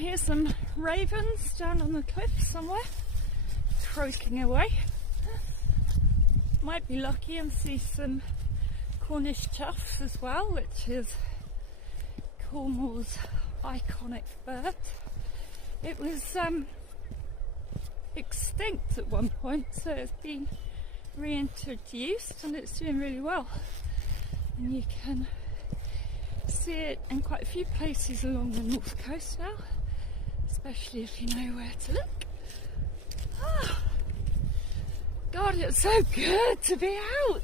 Here's some ravens down on the cliff somewhere, croaking away. Might be lucky and see some Cornish chough as well, which is Cornwall's iconic bird. It was extinct at one point, so it's been reintroduced and it's doing really well. And you can see it in quite a few places along the north coast now, especially if you know where to look. Oh, God, it's so good to be out.